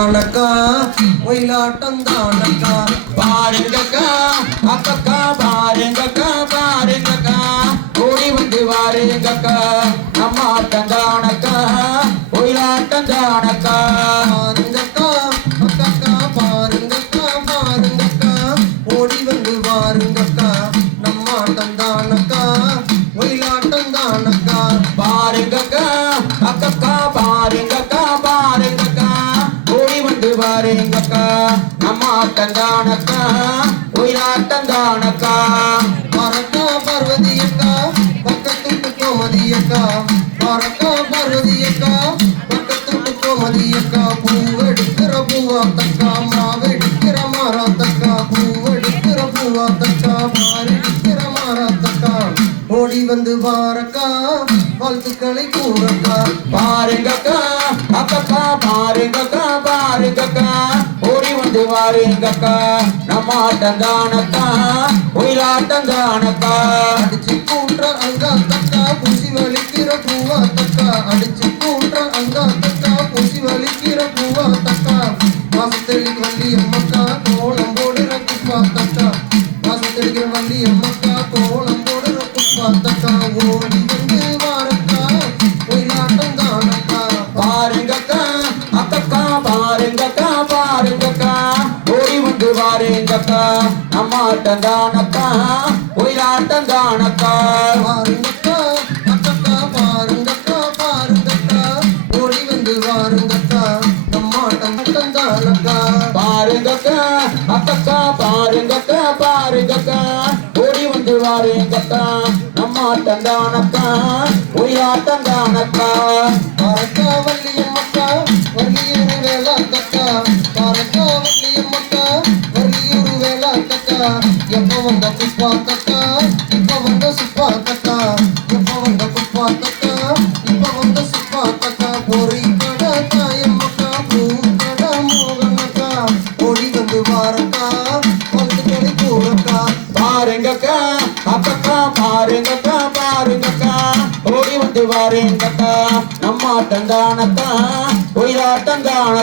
தானக்கா ஒயிலாட்டம் தானக்கா பாருங்கக்கா அப்பக்கா பாருங்கக்கா பாருங்கக்கா. ஓடி வந்து வாருங்கக்கா. நம்ம ஆட்டந்தானக்கா ஒயிலாட்டந்தானக்கா பறக்கா பார்வதி அக்கா பக்கத்துக்கு கோமதி அக்கா பறக்கா பார்வதி அக்கா பக்கத்துக்கு கோமதி அக்கா பூவெடுக்கிற பூவாத்தக்கா மாவெடுக்கிற மாறாத்தக்கா. பூவெடுக்கிற பூவாத்தக்கா மாரெடுக்கிற மாறாத்தக்கா. ஓடி வந்து பாரக்கா வாழ்த்துக்களை கூறக்கா. பாருங்கக்கா அப்பக்கா பாருங்கக்கா பாருங்கக்கா. ஓடி வந்து வாருங்கக்கா. நம்ம ஆட்டந்தானக்கா ஒயிலாட்டந்தானக்கா அடிச்சு கூன்ற அங்காத்தக்கா பூசி வலிக்கிற பூவாத்தக்கா அடிச்சு கூன்ற அங்காத்தக்கா பூசி வலிக்கிற பூவாத்தக்கா வாசத்தெளிக்கு வள்ளி அம்மக்கா. கோலம் போடுற குப்பாத்தக்கா வாசத்தெளிக்கிற வள்ளி அம்மக்கா. வாருங்கக்கா நம்ம ஆட்டந்தானக்கா ஒயிலாட்டந்தானக்கா பாருங்கக்கா அக்கக்கா பாருங்கக்கா பாருங்கக்கா ஓடி வந்து வாருங்கக்கா நம்மாட்டம் மட்டும் தானக்கா பாருங்கக்கா அக்கக்கா பாருங்கக்கா பாருங்கக்கா ஓடி வந்து வாருங்கக்கா நம்ம ஆட்டந்தானக்கா ஒயிலாட்டந்தானக்கா பாரக்கா வள்ளியம்மக்கா வள்ளியூரு வேளாத்தக்கா பாரக்கா வள்ளியம்மக்கா வேளாத்தக்கா எப்ப வந்த குப்பாத்தக்கா இப்ப வந்த சுப்பாத்தக்கா எப்ப வந்த குப்பாத்தக்கா இப்ப வந்த சுப்பாத்தக்கா பொறி கடை தாயம்மக்கா பூ கடை மோகனக்கா ஓடி வந்து வாரக்கா வாழ்த்துக்களை கூறக்கா பாருங்கக்கா அக்கக்கா பாருங்கக்கா பாருங்கக்கா. ஓடி வந்து நம்ம ஒயிலாட்டந்தான